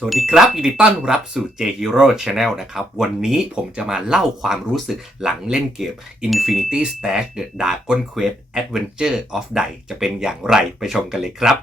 สวัสดีครับยินดีต้อนรับสู่ J Hero Channel นะครับ วันนี้ผมจะมาเล่าความรู้สึกหลังเล่นเกม Infinity Stash The Dragon Quest Adventure of d i จะเป็นอย่างไรไปชมกันเลยครับ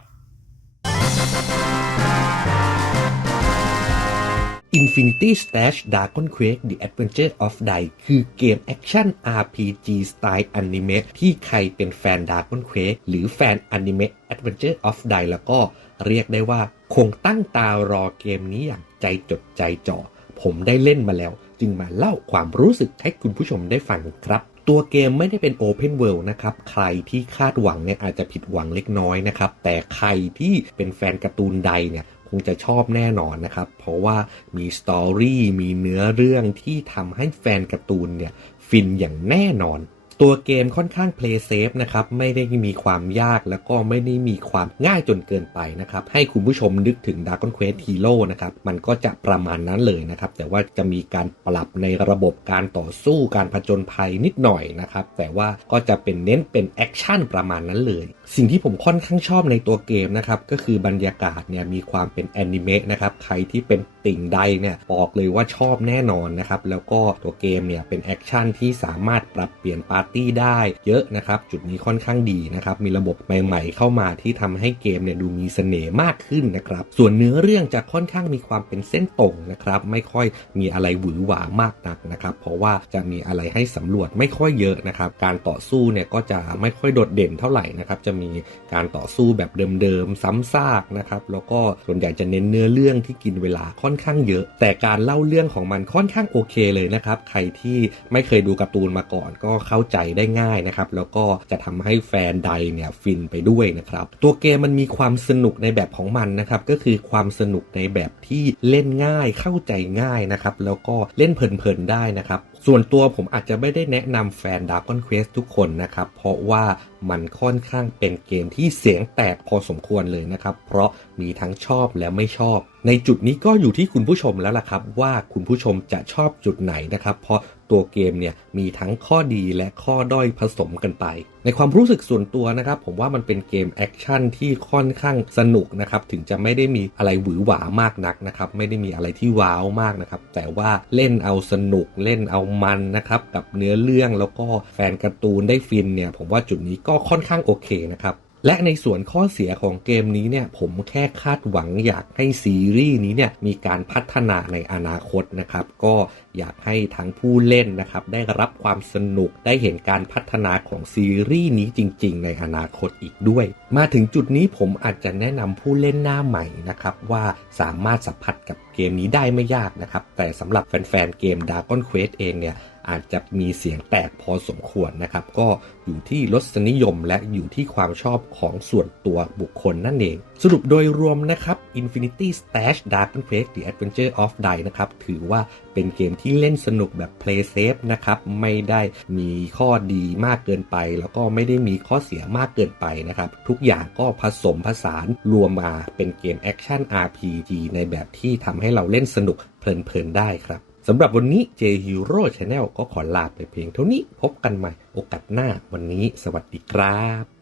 Infinity Stash Dragon Quest The Adventure of d i คือเกมแอคชั่น RPG สไตล์อนิเมะที่ใครเป็นแฟน Dragon Quest หรือแฟนอนิเมะ Adventure of d i แล้วก็ เรียกได้ว่าคงตั้งตารอเกมนี้อย่างใจจดใจจ่อ ผมได้เล่นมาแล้ว จึงมาเล่าความรู้สึกให้คุณผู้ชมได้ฟังครับ ตัวเกมไม่ได้เป็น Open World นะครับ ใครที่คาดหวังเนี่ยอาจจะผิดหวังเล็กน้อยนะครับ แต่ใครที่เป็นแฟนการ์ตูนใดเนี่ยคงจะชอบแน่นอนนะครับ เพราะว่ามีสตอรี่มีเนื้อเรื่องที่ทำให้แฟนการ์ตูนเนี่ยฟินอย่างแน่นอน ตัวเกมค่อนข้าง play safe นะครับ ไม่ได้มีความยากแล้วก็ไม่ได้มีความง่ายจนเกินไปนะครับ ให้คุณผู้ชมนึกถึง Dragon Quest Hero นะครับ มันก็จะประมาณนั้นเลยนะครับ แต่ว่าจะมีการปรับในระบบการต่อสู้การผจญภัยนิดหน่อยนะครับ แต่ว่าก็จะเป็นเน้นเป็นแอคชั่นประมาณนั้นเลย สิ่งที่ผมค่อนข้างชอบในตัวเกมนะครับ ก็คือบรรยากาศเนี่ยมีความเป็นแอนิเมะนะครับใครที่เป็นติ่งใดเนี่ยบอกเลยว่าชอบแน่นอนนะครับแล้วก็ตัวเกมเนี่ยเป็นแอคชั่นที่สามารถปรับเปลี่ยนปาร์ตี้ได้เยอะนะครับ จุดนี้ค่อนข้างดีนะครับ มีระบบใหม่ๆ เข้ามาที่ทำให้เกมเนี่ยดูมีเสน่ห์มากขึ้นนะครับ ส่วนเนื้อเรื่องจะค่อนข้างมีความเป็นเส้นตรงนะครับ ไม่ค่อยมีอะไรหวือหวามากนักนะครับ เพราะว่าจะมีอะไรให้สำรวจไม่ค่อยเยอะนะครับ การต่อสู้เนี่ยก็จะไม่ค่อยโดดเด่นเท่าไหร่นะครับ จะมีการต่อสู้แบบเดิมๆ ซ้ำซากนะครับ แล้วก็ส่วนใหญ่จะเน้นเนื้อเรื่องที่กินเวลาค่อนข้างเยอะ แต่การเล่าเรื่องของมันค่อนข้างโอเคเลยนะครับ ใครที่ไม่เคยดูการ์ตูนมาก่อนก็เข้าใจได้ง่ายนะครับ แล้วก็จะทำให้แฟนใดเนี่ยฟินไปด้วยนะครับ ตัวเกมมันมีความสนุกในแบบของมันนะครับ ก็คือความสนุกในแบบที่เล่นง่ายเข้าใจง่ายนะครับ แล้วก็เล่นเพลินๆได้นะครับ ส่วนตัวผมอาจจะไม่ได้แนะนำแฟน Dragon Quest ทุกคนนะครับ เพราะว่า มันค่อนข้างเป็นเกมที่เสียงแตกพอสมควรเลยนะครับ เพราะมีทั้งชอบและไม่ชอบ ในจุดนี้ก็อยู่ที่คุณผู้ชมแล้วล่ะครับ ว่าคุณผู้ชมจะชอบจุดไหนนะครับ เพราะตัวเกมเนี่ยมีทั้งข้อดีและข้อด้อยผสมกันไป ในความรู้สึกส่วนตัวนะครับ ผมว่ามันเป็นเกมแอคชั่นที่ค่อนข้างสนุกนะครับ ถึงจะไม่ได้มีอะไรหวือหวามากนักนะครับ ไม่ได้มีอะไรที่ว้าวมากนะครับ แต่ว่าเล่นเอาสนุกเล่นเอามันนะครับ กับเนื้อเรื่องแล้วก็แฟนการ์ตูนได้ฟินเนี่ย ผมว่าจุดนี้ก็ค่อนข้างโอเคนะครับ และในส่วนข้อเสียของเกมนี้เนี่ยผมแค่คาดหวังอยากให้ซีรีส์นี้เนี่ยมีการพัฒนาในอนาคตนะครับ ก็อยากให้ทั้งผู้เล่นนะครับได้รับความสนุกได้เห็นการพัฒนาของซีรีส์นี้จริง ๆ ในอนาคตอีกด้วย มาถึงจุดนี้ผมอาจจะแนะนำผู้เล่นหน้าใหม่นะครับว่าสามารถสัมผัสกับเกมนี้ได้ไม่ยากนะครับ แต่สำหรับแฟนๆเกม Dragon Quest เองเนี่ย อาจจะมีเสียงแตกพอสมควรนะครับ ก็อยู่ที่รสนิยมและอยู่ที่ความชอบของส่วนตัวบุคคลนั่นเอง สรุปโดยรวมนะครับ Infinity Stash Dragon Quest The Adventure of Dai นะครับ ถือว่าเป็นเกมที่เล่นสนุกแบบ Play Safe นะครับ ไม่ได้มีข้อดีมากเกินไป แล้วก็ไม่ได้มีข้อเสียมากเกินไปนะครับ ทุกอย่างก็ผสมผสานรวมมาเป็นเกมแอคชั่น RPG ในแบบที่ทำให้เราเล่นสนุกเพลินๆได้ครับ สำหรับวันนี้ J Hero Channel ก็ขอลาไปเพียงเท่านี้พบกันใหม่โอกาสหน้าวันนี้ สวัสดีครับ